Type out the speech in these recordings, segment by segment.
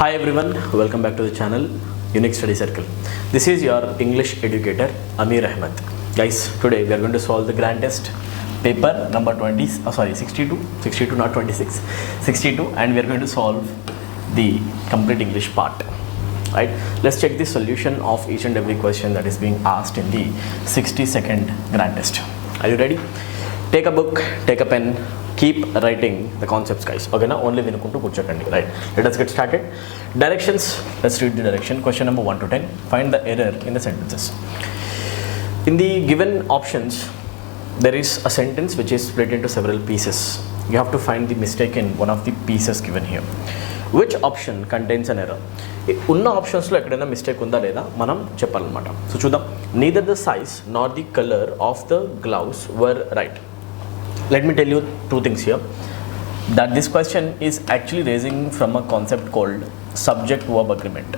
Hi everyone, welcome back to the channel Unique Study Circle. This is your English educator Ameer Ahmed. Guys, today we are going to solve the grand test paper number 62 not 26, 62, and we are going to solve the complete English part. Right? Let's check the solution of each and every question that is being asked in the 60-second grand test. Are you ready? Take a book, take a pen, keep writing the concepts, guys. Okay, now only vinukuntu kuchakandi. Right, let us get started. Directions, let's read the direction. Question number 1 to 10, find the error in the sentences. In the given options, there is a sentence which is split into several pieces. You have to find the mistake in one of the pieces given here. Which option contains an error? ఉన్న ఆప్షన్స్లో ఎక్కడైనా mistake ఉందా లేదా మనం చెప్పాలన్నమాట. So చూద్దాం. Neither the size nor the color of the gloves were right. Let me tell you two things here, that this question is actually raising from a concept called subject verb agreement.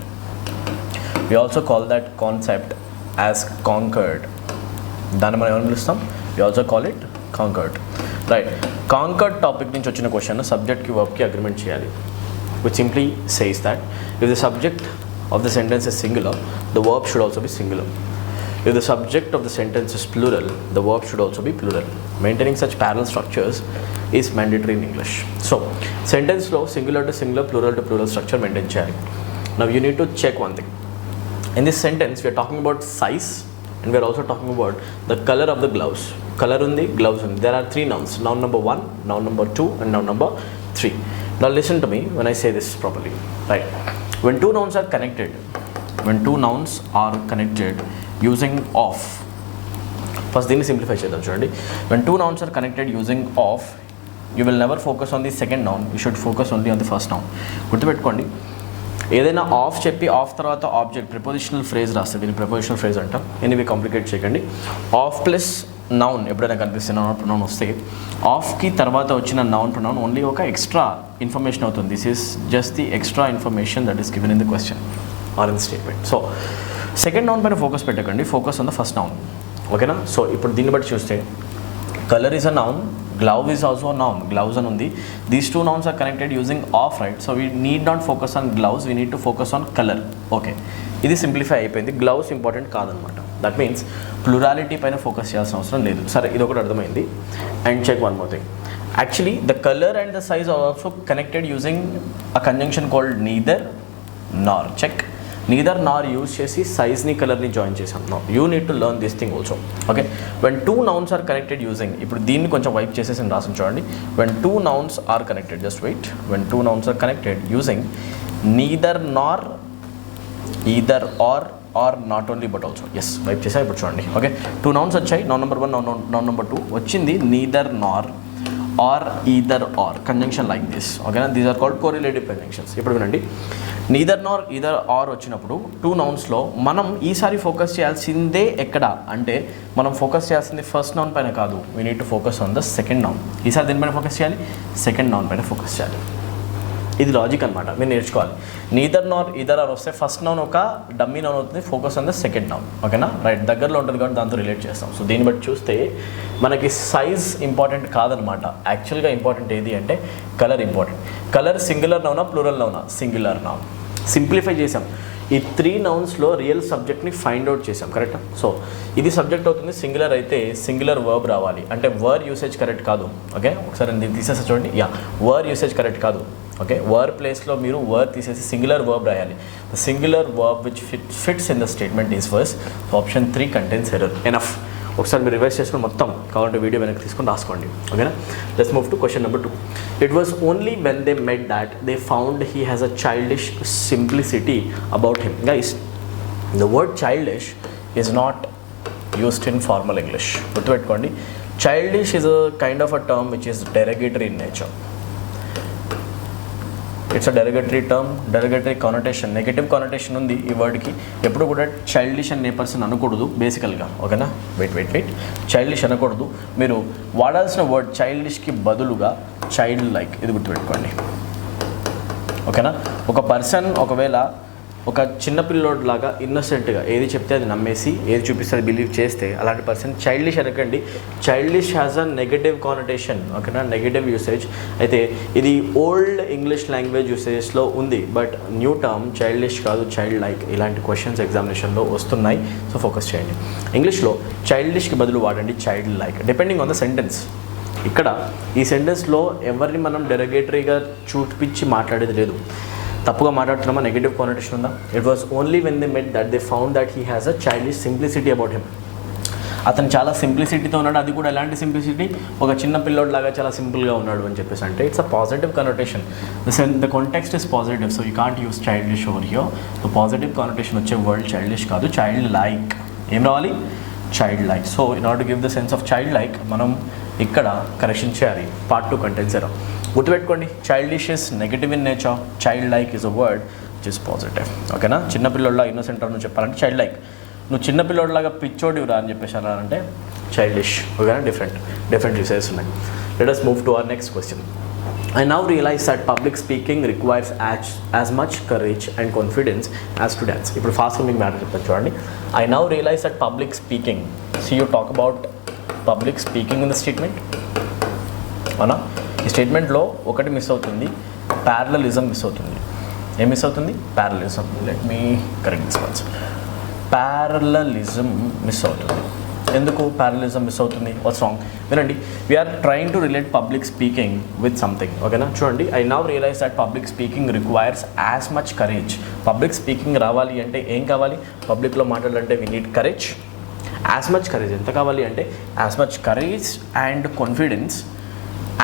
We also call that concept as conquered. దాన్ని మనం ఏమని పిలుస్తాం? We also call it conquered. Right, conquered topic నుంచి వచ్చిన question సబ్జెక్ట్కి వర్బ్కి agreement చేయాలి, which simply says that if the subject of the sentence is singular, the verb should also be singular. If the subject of the sentence is plural, the verb should also be plural. Maintaining such parallel structures is mandatory in English. So, sentence lo singular to singular, plural to plural structure maintain cheyali. Now you need to check one thing. In this sentence, we are talking about size and we are also talking about the color of the gloves. Color undi, gloves undi. There are three nouns. Noun number 1, noun number 2 and noun number 3. Now listen to me when I say this properly. Right. When two nouns are connected, using of, first దీన్ని simplify చేద్దాం చూడండి. When two nouns are connected using of, you will never focus on the second noun, you should focus only on the first noun. గుర్తుపెట్టుకోండి, ఏదైనా of చెప్పి of తర్వాత object prepositional phrase రాస్తే దీన్ని prepositional phrase అంటాం. Anyway complicate చేయకండి. Of plus noun ఎప్పుడైనా కనిపిస్తే నౌన్ ప్రొనౌన్ వస్తే ఆఫ్కి తర్వాత వచ్చిన నౌన్ ప్రొనౌన్ ఓన్లీ ఒక ఎక్స్ట్రా ఇన్ఫర్మేషన్ అవుతుంది. This is just the extra information that is given in the question or in the statement. So second noun పైన ఫోకస్ పెట్టకండి, focus on the first noun. ఓకేనా? So ఇప్పుడు దీన్ని బట్టి చూస్తే colour is a noun, glove is also a noun, gloves అని ఉంది. These two nouns are connected using of, right? So we need not focus on gloves, we need to focus on colour. Okay, ఇది simplify అయిపోయింది. Gloves important కాదనమాట. That means plurality పైన focus చేయాల్సిన అవసరం లేదు. సరే, ఇది ఒకటి అర్థమైంది. And check one more thing. Actually the colour and the size are also connected using a conjunction called neither nor. Check. Neither nor use చేసి సైజ్ని కలర్ని జాయిన్ చేసాం. No, you need to learn this thing also. Okay, when two nouns are connected using, ఇప్పుడు దీన్ని కొంచెం wipe చేసేసి రాసిన చూడండి. When two nouns are connected, just wait, when two nouns are connected using neither nor, either or not only but also. Yes, wipe చేసా. ఇప్పుడు చూడండి. Okay, two nouns వచ్చాయి, నౌన్ నెంబర్ 1, నౌన్ నెంబర్ 2 వచ్చింది. Neither nor or either or conjunction like this. ఓకేనా? These are called correlative conjunctions. ఇప్పుడు వినండి, neither nor either or వచ్చినప్పుడు two నౌన్స్లో మనం ఈసారి ఫోకస్ చేయాల్సిందే ఎక్కడ అంటే, మనం ఫోకస్ చేయాల్సింది ఫస్ట్ నౌన్ పైన కాదు, we need to focus on the second noun. ఈసారి దేనిపైన ఫోకస్ చేయాలి? సెకండ్ నౌన్ పైన ఫోకస్ చేయాలి. ఇది లాజిక్ అనమాట, మీరు నేర్చుకోవాలి. నీదర్ నార్ ఈదర్ ఆర్ వస్తే ఫస్ట్ నౌన్ ఒక డమ్మీ నౌన్ అవుతుంది, focus on the second noun. ఓకేనా? రైట్, దగ్గరలో ఉంటుంది కాబట్టి దాంతో రిలేట్ చేస్తాం. సో దీన్ని బట్టి చూస్తే మనకి సైజ్ ఇంపార్టెంట్ కాదనమాట. యాక్చువల్గా ఇంపార్టెంట్ ఏది అంటే కలర్ ఇంపార్టెంట్. కలర్ సింగులర్ నౌనా ప్లూరల్ నౌనా? Singular noun. సింప్లిఫై చేసాం. ఈ త్రీ నౌన్స్లో రియల్ సబ్జెక్ట్ని ఫైండ్ అవుట్ చేసాం. కరెక్టా? సో ఇది సబ్జెక్ట్ అవుతుంది. సింగులర్ అయితే సింగులర్ వర్బ్ రావాలి. అంటే వర్ యూసేజ్ కరెక్ట్ కాదు. ఓకే, ఒకసారి దీన్ని తీసేసి చూడండి. యా, వర్ యూసేజ్ కరెక్ట్ కాదు. ఓకే, వర్ ప్లేస్లో మీరు వర్ తీసేసి సింగులర్ వర్బ్ రాయాలి. The singular verb which fits in the statement is first. Option 3 contains error. Enough. ఒకసారి మీరు రివైజ్ చేసుకుని మొత్తం కావాలంటే వీడియో వెనక్కి తీసుకొని రాసుకోండి. ఓకేనా? Let's move to question number 2. It was only when they met that they found he has a childish simplicity about him. Guys, the word childish is not used in formal English. గుర్తుపెట్టుకోండి, childish is a kind of a term which is derogatory in nature. It's a derogatory term, derogatory connotation, negative connotation ఉంది ఈ వర్డ్కి. ఎప్పుడు కూడా childish అనే person అనకూడదు బేసికల్గా. ఓకేనా? Wait, childish అనకూడదు. మీరు వాడాల్సిన వర్డ్ చైల్డిష్కి బదులుగా చైల్డ్ లైక్, ఇది గుర్తుపెట్టుకోండి. ఓకేనా? ఒక పర్సన్ ఒకవేళ ఒక చిన్న పిల్లోడ్ లాగా ఇన్నోసెంట్గా ఏది చెప్తే అది నమ్మేసి ఏది చూపిస్తే అది బిలీవ్ చేస్తే అలాంటి పర్సన్ చైల్డిష్ అనకండి. Childish has a negative connotation, ఓకేనా, నెగటివ్ యూసేజ్. అయితే ఇది ఓల్డ్ ఇంగ్లీష్ లాంగ్వేజ్ యూసేజెస్లో ఉంది, బట్ న్యూ టర్మ్ చైల్డిష్ కాదు, చైల్డ్ లైక్. ఇలాంటి క్వశ్చన్స్ ఎగ్జామినేషన్లో వస్తున్నాయి, సో ఫోకస్ చేయండి. ఇంగ్లీష్లో చైల్డిష్కి బదులు వాడండి child like, depending on the sentence. ఇక్కడ ఈ సెంటెన్స్లో ఎవరిని మనం డెరగేటరీగా చూపించి మాట్లాడేది లేదు. తప్పుగా మాట్లాడుతున్నామా, నెగిటివ్ కానటేషన్ ఉందా? It was only when they met that they found that he has a childish simplicity about him. అతను చాలా సింప్లిసిటీతో ఉన్నాడు, అది కూడా ఎలాంటి సింప్లిసిటీ, ఒక చిన్న పిల్లోడ్ లాగా చాలా సింపుల్గా ఉన్నాడు అని చెప్పేసి అంటే it's a positive కనోటేషన్. The context is positive, so you can't use childish over here. The positive connotation వచ్చే వర్డ్ చైల్డిష్ కాదు, చైల్డ్ లైక్. ఏం రావాలి? Child like. So in order to give the sense of child like మనం ఇక్కడ correction చేయాలి. Part 2 contents ఎరా గుర్తుపెట్టుకోండి. Childish is negative in nature, child like is a word which is positive, ఓకేనా. చిన్నపిల్లోడ్లా innocent అని చెప్పాలంటే చైల్డ్ లైక్. నువ్వు చిన్నపిల్లోడ్లాగా పిచ్చోడివిరా అని చెప్పేసి అన్నారంటే చైల్డిష్, ఓకేనా. డిఫరెంట్ యూసేజెస్ ఉన్నాయి. Let us move to our next question. I now realize that public speaking requires as much courage and confidence as to dance. ఇప్పుడు ఫాస్ట్గా మీకు మ్యాటర్ చెప్తాను చూడండి. I now realize that public speaking, so you talk about public speaking in the statement, అవునా. ఈ స్టేట్మెంట్లో ఒకటి miss అవుతుంది, parallelism miss అవుతుంది. ఏం మిస్ అవుతుంది? Parallelism. Let me correct this once. Parallelism miss అవుతుంది. ఎందుకు ప్యారలలిజం మిస్ అవుతుంది? What's wrong? వినండి. We're trying to relate public speaking with something, ఓకేనా. చూడండి, I now realise that public speaking requires as much courage. Public speaking రావాలి అంటే ఏం కావాలి? పబ్లిక్లో మాట్లాడాలంటే we need courage, as much courage. ఎంత కావాలి అంటే as much courage and confidence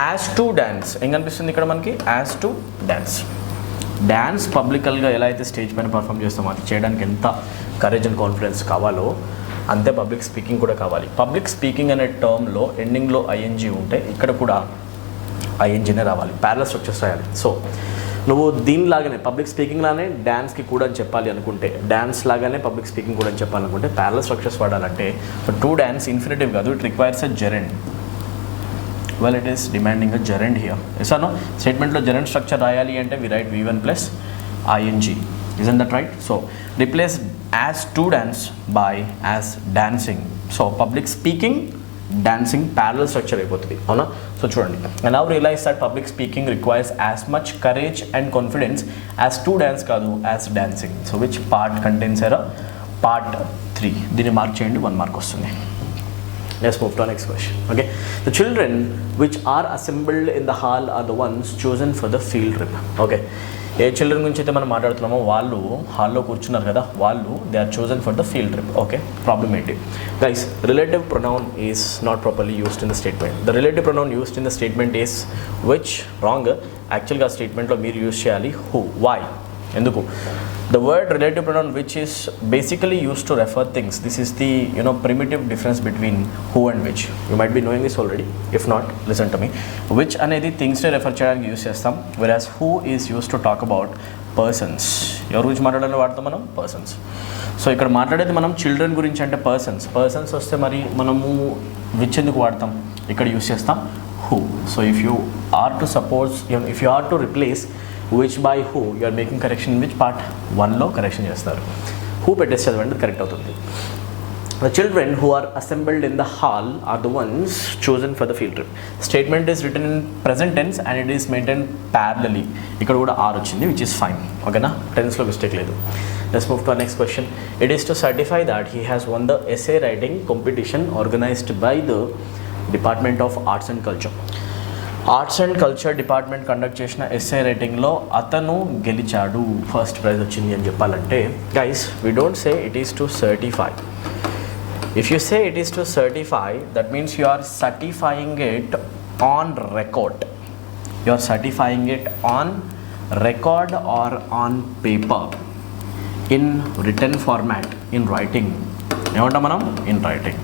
as to dance. ఏం కనిపిస్తుంది ఇక్కడ మనకి? As to dance. డ్యాన్స్ పబ్లికల్గా ఎలా అయితే స్టేజ్ పైన పర్ఫామ్ చేస్తామో అది చేయడానికి ఎంత కరేజ్ అండ్ కాన్ఫిడెన్స్ కావాలో అంతే పబ్లిక్ స్పీకింగ్ కూడా కావాలి. పబ్లిక్ స్పీకింగ్ అనే టర్మ్లో ఎండింగ్లో ఐఎన్జీ ఉంటే ఇక్కడ కూడా ఐఎన్జీనే రావాలి, ప్యారలల్ స్ట్రక్చర్స్ రాయాలి. సో నువ్వు దీనిలాగానే పబ్లిక్ స్పీకింగ్ లానే డ్యాన్స్కి కూడా అని చెప్పాలి అనుకుంటే, డ్యాన్స్ లాగానే పబ్లిక్ స్పీకింగ్ కూడా అని చెప్పాలనుకుంటే ప్యారలల్ స్ట్రక్చర్స్ వాడాలంటే టు డ్యాన్స్ ఇన్ఫినిటివ్ కాదు, it requires a gerund. Well it is demanding a gerund here. ఇసాను స్టేట్మెంట్లో జెరెండ్ స్ట్రక్చర్ రాయాలి అంటే we write V1 plus ING. Isn't that right? So replace as to dance by as dancing. So public speaking, dancing parallel structure అయిపోతుంది, అవునా. So చూడండి, I now realize that public speaking requires as much courage and confidence as to dance కాదు, as dancing. So which part contains error? Part 3. దీన్ని mark చేయండి, 1 mark వస్తుంది. Let's move to our next question. Okay, the children which are assembled in the hall are the ones chosen for the field trip. Okay, ఏ children గురించి అయితే మనం మాట్లాడుతున్నామో వాళ్ళు హాల్లో కూర్చున్నారు కదా, వాళ్ళు they are chosen for the field trip. Okay, problem ఏంటి guys? Relative pronoun is not properly used in the statement. The relative pronoun used in the statement is which? Wrong. యాక్చువల్గా స్టేట్మెంట్లో మీరు యూస్ చేయాలి హూ. వై? ఎందుకు? The word relative pronoun which is basically used to refer things. This is the primitive difference between who and which. You might be knowing this already. If not, listen to me. Which అనేది things ని refer చేయడానికి use చేస్తాం, whereas who is used to talk about persons. ఎవరి గురించి మాట్లాడాలని వాడతాం మనం? Persons. So ఇక్కడ మాట్లాడేది మనం చిల్డ్రన్ గురించి అంటే పర్సన్స్. పర్సన్స్ వస్తే మరి మనము విచ్ ఎందుకు వాడతాం? ఇక్కడ యూస్ చేస్తాం who. So if you are to suppose, if you are to replace which by who, you are making correction in which part? 1లో కరెక్షన్ చేస్తారు. who పెట్టేసి చదవండి, కరెక్ట్ అవుతుంది. The children who are assembled in the hall are the ones chosen for the field trip. Statement is written in present tense and it is maintained parallelly. ఇక్కడ కూడా R వచ్చింది, which is fine. ఓకేనా, టెన్స్లో mistake లేదు. Let's move to our next question. It is to certify that he has won the essay writing competition organized by the Department of Arts and Culture. Arts and culture department conduct చేసిన essay రైటింగ్లో అతను గెలిచాడు, first prize వచ్చింది అని చెప్పాలంటే guys we don't say it is to certify. If you say it is to certify, that means you are certifying it on record. You are certifying it on record or on paper, in written format, in writing. ఏమంటాం మనం? In writing.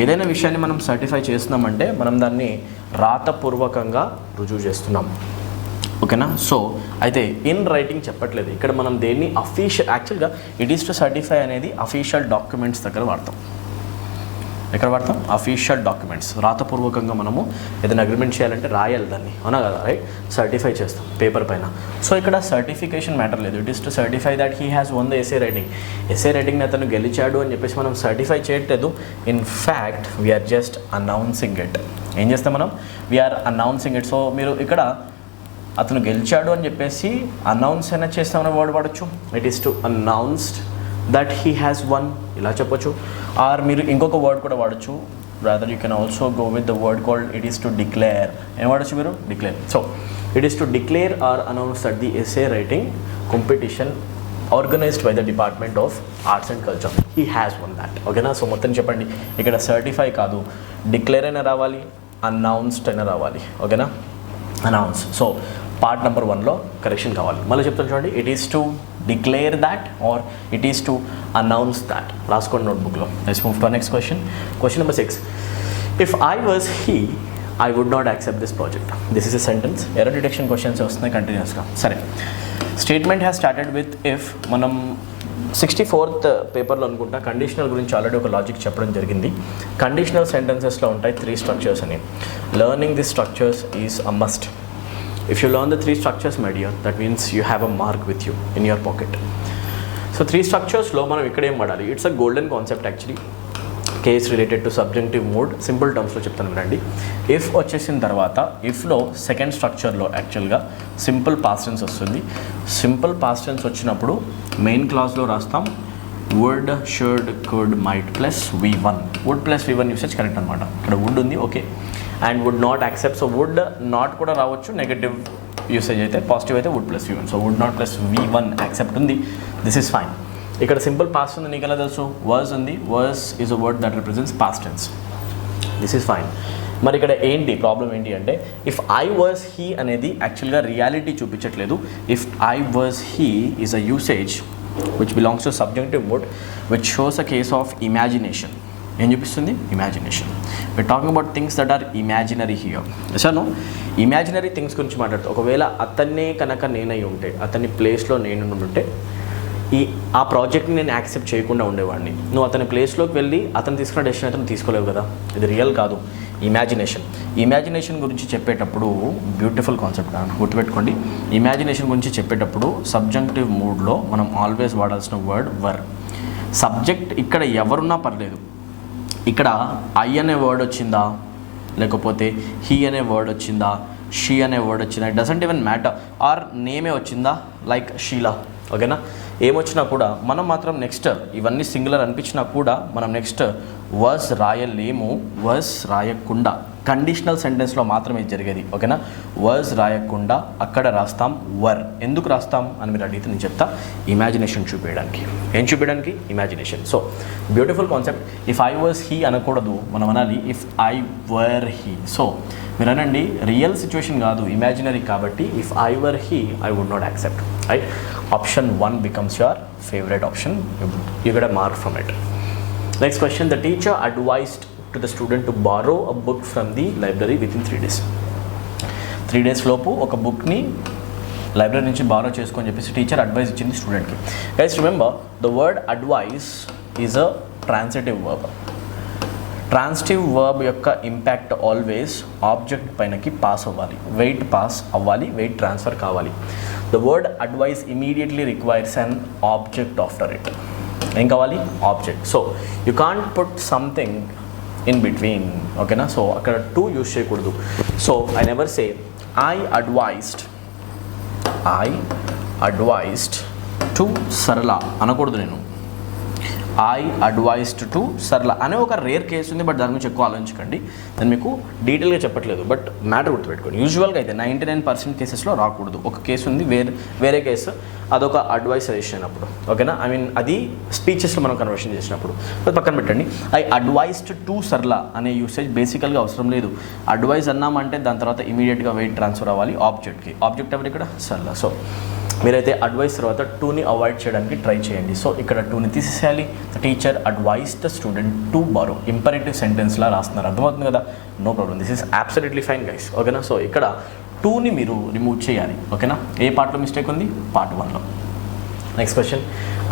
ఏదైనా విషయాన్ని మనం certify చేస్తున్నామంటే మనం దాన్ని రాతపూర్వకంగా రుజువు చేస్తున్నాం, ఓకేనా. సో అయితే ఇన్ రైటింగ్ చెప్పట్లేదు ఇక్కడ, మనం దేన్ని అఫీషియల్, యాక్చువల్గా ఇట్ ఈస్ టు సర్టిఫై అనేది అఫీషియల్ డాక్యుమెంట్స్ దగ్గర వాడతాం. ఎక్కడ వాడతాం? Official documents. రాతపూర్వకంగా మనము ఏదైనా అగ్రిమెంట్ చేయాలంటే రాయాలి దాన్ని, అవునా కదా, రైట్? సర్టిఫై చేస్తాం పేపర్ పైన. సో ఇక్కడ సర్టిఫికేషన్ మ్యాటర్ లేదు. It is to certify that he has won the essay writing. Essay రైటింగ్ని అతను గెలిచాడు అని చెప్పేసి మనం సర్టిఫై చేయట్లేదు. In fact we're just announcing it. ఏం చేస్తాం మనం? We are announcing it. సో మీరు ఇక్కడ అతను గెలిచాడు అని చెప్పేసి అనౌన్స్ అయినా చేస్తామనే వర్డ్ వాడచ్చు. It is to announced that he has won, ఇలా చెప్పొచ్చు. ఆర్ మీరు ఇంకొక వర్డ్ కూడా వాడచ్చు. Rather you can also go with the word called it is to declare. ఏం వాడచ్చు మీరు? Declare. So it is to declare or announce that the essay writing competition organised by the department of arts and culture, he has won that. ఓకేనా? సో మొత్తం చెప్పండి. ఇక్కడ certify కాదు, declare అయినా రావాలి, అనౌన్స్డ్ అయినా రావాలి. ఓకేనా? అనౌన్స్. సో పార్ట్ నెంబర్ 1లో కరెక్షన్ కావాలి. మళ్ళీ చెప్తాను చూడండి. It is to declare that or it is to announce that. రాసుకోండి నోట్బుక్లో. Let's move to next question. Question number 6. If I was he I would not accept this project. This is a sentence. Error detection questions వస్తున్నాయి కంటిన్యూస్గా. సరే, statement has started with if. మనం 64th పేపర్లో అనుకుంటా conditional గురించి already ఒక logic చెప్పడం జరిగింది. కండిషనల్ సెంటెన్సెస్లో ఉంటాయి 3 స్ట్రక్చర్స్ అని. Learning the structures is a must. If you learn the 3 structures, my dear, that means you have a mark with you in your pocket. So 3 structures lo manam ikkade em vadali. It's a golden concept actually. Case related to subjunctive mood. Simple terms lo cheptanu vinandi. If వచ్చేసిన తర్వాత if లో second స్ట్రక్చర్లో యాక్చువల్గా simple past tense వస్తుంది. Simple past tense వచ్చినప్పుడు main క్లాస్లో రాస్తాం would, should, could, might plus v1. would plus v1 usage correct అనమాట. ఇక్కడ would ఉంది, okay. And would not accept. So would not కూడా రావచ్చు. నెగటివ్ యూసేజ్ అయితే, పాజిటివ్ అయితే would plus v1. So would not plus v1 accept ఉంది. This is fine. ఇక్కడ simple past ఉంది, నీకు ఎలా తెలుసు? వర్స్ ఉంది. Was is a word that represents past tense. This is fine. మరి ఇక్కడ ఏంటి ప్రాబ్లం ఏంటి అంటే, ఇఫ్ ఐ వాజ్ హీ అనేది యాక్చువల్గా రియాలిటీ చూపించట్లేదు. If I was he is a usage which belongs to subjunctive mode, which shows a case of imagination. ఏం చూపిస్తుంది? Imagination. we're talking about things that are imaginary here. no imaginary things గురించి మాట్లాడుతూ, ఒకవేళ అతన్నే కనుక నేనై ఉంటే, అతని ప్లేస్లో నేను ఉంటే ఆ ప్రాజెక్ట్ని నేను యాక్సెప్ట్ చేయకుండా ఉండేవాడిని. నువ్వు అతని ప్లేస్లోకి వెళ్ళి అతను తీసుకున్న డెసిషన్ అతను తీసుకోలేవు కదా. ఇది రియల్ కాదు. ఇమాజినేషన్. ఇమాజినేషన్ గురించి చెప్పేటప్పుడు బ్యూటిఫుల్ కాన్సెప్ట్ గుర్తుపెట్టుకోండి. ఇమాజినేషన్ గురించి చెప్పేటప్పుడు సబ్జంక్టివ్ మూడ్లో మనం ఆల్వేస్ వాడాల్సిన వర్డ్ వర్. సబ్జెక్ట్ ఇక్కడ ఎవరున్నా పర్లేదు. ఇక్కడ ఐ అనే వర్డ్ వచ్చిందా, లేకపోతే హీ అనే వర్డ్ వచ్చిందా, షీ అనే వర్డ్ వచ్చిందా, it doesn't even matter. Or నేమే వచ్చిందా, లైక్ షీలా. ఓకేనా? ఏమొచ్చినా కూడా మనం మాత్రం నెక్స్ట్ ఇవన్నీ సింగులర్ అనిపించినా కూడా మనం నెక్స్ట్ వర్స్ రాయలేము. వర్స్ రాయకుండా కండిషనల్ సెంటెన్స్లో మాత్రమే జరిగేది. ఓకేనా? వర్స్ రాయకుండా అక్కడ రాస్తాం వర్. ఎందుకు రాస్తాం అని మీరు అడిగితే నేను చెప్తా. ఇమాజినేషన్ చూపించడానికి. ఏం చూపించడానికి? Imagination. So beautiful concept. If I was he అనకూడదు, మనం అనాలి if I were he. So మీరు అనండి, రియల్ సిచ్యువేషన్ కాదు, ఇమాజినరీ కాబట్టి if I were he I would not accept. Right? Option 1 becomes your favorite option. You get a mark from it. Next question. The teacher advised to the student to borrow a book from the library within 3 days. 3 days లోపు ఒక బుక్ని library నుంచి borrow చేసుకొని చెప్పేసి teacher advice ఇచ్చింది స్టూడెంట్కి. Guys remember, the word advice is a transitive verb. Transitive verb యొక్క impact always object పైనకి పాస్ అవ్వాలి, వెయిట్ పాస్ అవ్వాలి, వెయిట్ ట్రాన్స్ఫర్ కావాలి. The word advice immediately requires an object after it. ఏం కావాలి? Object. So you can't put something in between. ఓకేనా? So అక్కడ to use చేయకూడదు. So I never say I advised to సరళ అనకూడదు. నేను ఐ అడ్వైస్డ్ టు సరళ అనే ఒక రేర్ కేసు ఉంది, బట్ దాని గురించి ఎక్కువ ఆలోచించకండి. నేను మీకు డీటెయిల్గా చెప్పట్లేదు, బట్ మ్యాటర్ గుర్తుపెట్టుకోండి. యూజువల్గా అయితే 99% కేసెస్లో రాకూడదు. ఒక కేసు ఉంది, వేరే కేసు, అదొక అడ్వైస్ సజెషన్ అయినప్పుడు. ఓకేనా? ఐ మీన్ అది స్పీచెస్లో మనం కన్వర్షన్ చేసినప్పుడు. అది పక్కన పెట్టండి. ఐ అడ్వైస్డ్ టు సరళ అనే యూసేజ్ బేసికల్గా అవసరం లేదు. అడ్వైస్ అన్నామంటే దాని తర్వాత ఇమీడియట్గా వెయిట్ ట్రాన్స్ఫర్ అవ్వాలి ఆబ్జెక్ట్కి. ఆబ్జెక్ట్ ఎవరు ఇక్కడ? సరళ. సో మీరైతే అడ్వైస్ తర్వాత టూని అవాయిడ్ చేయడానికి ట్రై చేయండి. సో ఇక్కడ టూని తీసేసేయాలి. The teacher advise the student to borrow. Imperative సెంటెన్స్లా రాస్తున్నారు, అర్థమవుతుంది కదా? No problem, this is absolutely fine guys. ఓకేనా? సో ఇక్కడ టూని మీరు రిమూవ్ చేయాలి. ఓకేనా? ఏ పార్ట్లో మిస్టేక్ ఉంది? పార్ట్ 1లో. Next question.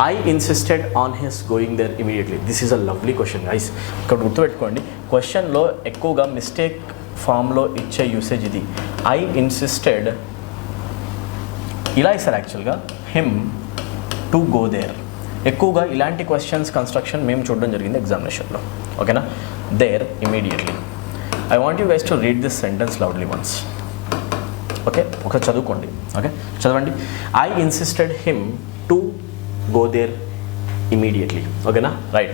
I insisted on his going there immediately. This is a lovely question guys. ఇక్కడ గుర్తుపెట్టుకోండి, క్వశ్చన్లో ఎక్కువగా మిస్టేక్ ఫామ్లో ఇచ్చే యూసేజ్ ఇది. ఐ ఇన్సిస్టెడ్ ఇలా ఇస్తారు యాక్చువల్గా, హిమ్ టు గో దేర్. ఎక్కువగా ఇలాంటి క్వశ్చన్స్ కన్స్ట్రక్షన్ మేము చూడడం జరిగింది ఎగ్జామినేషన్లో. ఓకేనా, there immediately. I want you guys to read this sentence loudly once. Okay, ఒకసారి చదువుకోండి. ఓకే, చదవండి. I insisted him to go there immediately. ఓకేనా, రైట్.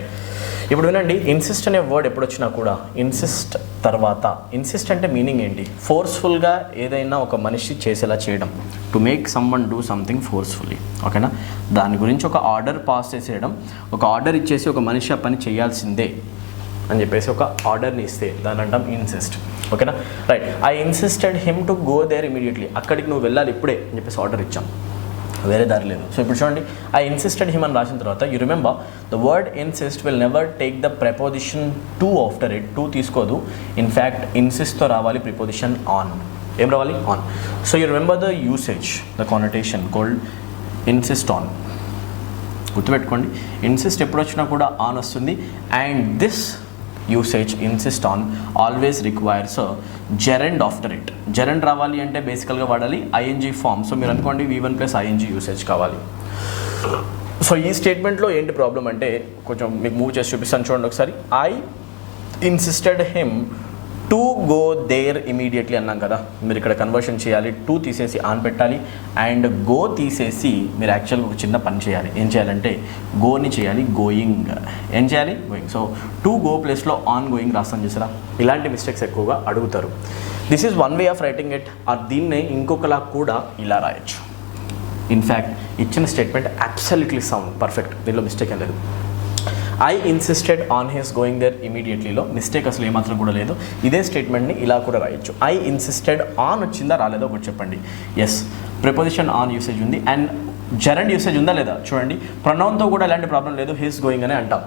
ఇప్పుడు వినండి, ఇన్సిస్ట్ అనే వర్డ్ ఎప్పుడు వచ్చినా కూడా ఇన్సిస్ట్ తర్వాత, ఇన్సిస్ట్ అంటే మీనింగ్ ఏంటి? ఫోర్స్ఫుల్గా ఏదైనా ఒక మనిషి చేసేలా చేయడం, to make some one do something forcefully. ఓకేనా, దాని గురించి ఒక ఆర్డర్ పాస్ చేసేయడం, ఒక ఆర్డర్ ఇచ్చేసి ఒక మనిషి ఆ పని చేయాల్సిందే అని చెప్పేసి ఒక ఆర్డర్ని ఇస్తే దాని అంటాం ఇన్సిస్ట్. ఓకేనా, right. I insisted him to go there immediately. అక్కడికి నువ్వు వెళ్ళాలి ఇప్పుడే అని చెప్పేసి ఆర్డర్ ఇచ్చాం, వేరే దారి లేదు. సో ఇప్పుడు చూడండి, ఐ ఇన్సిస్టెడ్ హిమ్ అని రాసిన తర్వాత you remember the word insist will never take the preposition to after it. To తీసుకోదు, ఇన్ఫ్యాక్ట్ ఇన్సిస్ట్తో రావాలి ప్రిపోజిషన్ ఆన్. ఏం రావాలి? On. So you remember the usage, the connotation called insist on. గుర్తుపెట్టుకోండి, insist ఎప్పుడు వచ్చినా కూడా ఆన్ వస్తుంది. And this usage insist on always requires gerund after it. Gerund రావాలి అంటే బేసికల్గా వాడాలి ఐఎన్జీ ఫామ్. సో మీరు అనుకోండి V1 + ఐఎన్జీ యూసేజ్ కావాలి. సో ఈ స్టేట్మెంట్లో ఏంటి ప్రాబ్లం అంటే, కొంచెం మీకు మూవ్ చేసి చూపిస్తాను చూడండి ఒకసారి. I insisted him to go there immediately అన్నాం కదా, మీరు ఇక్కడ కన్వర్షన్ చేయాలి. టు తీసేసి ఆన్ పెట్టాలి, అండ్ గో తీసేసి మీరు యాక్చువల్గా ఒక చిన్న పని చేయాలి. ఏం చేయాలంటే గోని చేయాలి గోయింగ్. ఏం చేయాలి? గోయింగ్. సో టు గో ప్లేస్లో ఆన్ గోయింగ్ రాస్తాను చూసారా. ఇలాంటి మిస్టేక్స్ ఎక్కువగా అడుగుతారు. This is one way of writing it. దీన్నే ఇంకొకలా కూడా ఇలా రాయొచ్చు. ఇన్ఫ్యాక్ట్ ఇచ్చిన స్టేట్మెంట్ అబ్సల్యూట్లీ సౌండ్ పర్ఫెక్ట్, దీనిలో మిస్టేక్ ఏం లేదు. I insisted on his going there ఇమీడియట్లీలో మిస్టేక్ అసలు ఏమాత్రం కూడా లేదు. ఇదే స్టేట్మెంట్ని ఇలా కూడా రాయొచ్చు. ఐ ఇన్సిస్టెడ్ ఆన్ వచ్చిందా రాలేదో ఒకటి చెప్పండి. ఎస్, ప్రిపోజిషన్ ఆన్ యూసేజ్ ఉంది. అండ్ జెరెండ్ యూసేజ్ ఉందా లేదా చూడండి. ప్రొనౌన్తో కూడా ఎలాంటి ప్రాబ్లం లేదు, హిస్ గోయింగ్ అనే అంటాం.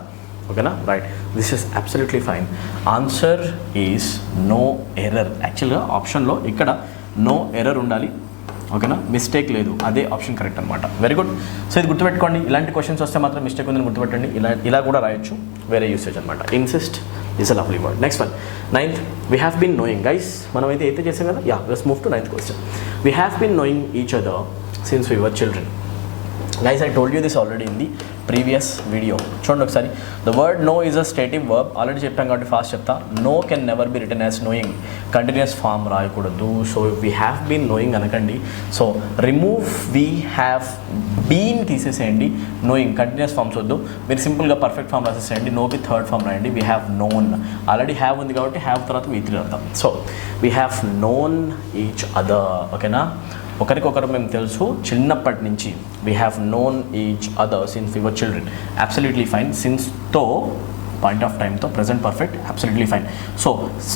ఓకేనా, right. This is absolutely fine. Answer is no error. యాక్చువల్గా ఆప్షన్లో ఇక్కడ నో ఎర్రర్ ఉండాలి. ఓకేనా, మిస్టేక్ లేదు, అదే ఆప్షన్ కరెక్ట్ అనమాట. Very good. సో ఇది గుర్తుపెట్టుకోండి. ఇలాంటి క్వశ్చన్స్ వస్తే మాత్రం మిస్టేక్ ఉందని గుర్తుపెట్టండి. ఇలా కూడా రాయొచ్చు, వేరే యూసేజ్ అనమాట. Insist is a lovely word. Next one, 9th. We have been knowing. Guys మనం అయితే చేసాం కదా. Yeah, let's move to 9th question. We have been knowing each other since we were children. Guys, I told you this already in the previous video. చూడండి ఒకసారి. The word know is a stative verb. Already చెప్పాం కాబట్టి fast చెప్తా. No can never be written as knowing. Continuous form రాయకూడదు. So we have been knowing అనకండి. So remove we have been తీసేసేయండి. knowing continuous forms వద్దు. మీరు సింపుల్గా perfect form రాసేసేయండి. నోకి థర్డ్ ఫామ్ రాయండి. we have known. Already have ఉంది కాబట్టి హ్యావ్ తర్వాత V3 రాద్దాం. So we have known each other. ఓకేనా, ఒకరికొకరు మేము తెలుసు చిన్నప్పటి నుంచి. We have known each other since we were children. Absolutely fine. సిన్స్తో పాయింట్ ఆఫ్ టైంతో present perfect, absolutely fine. So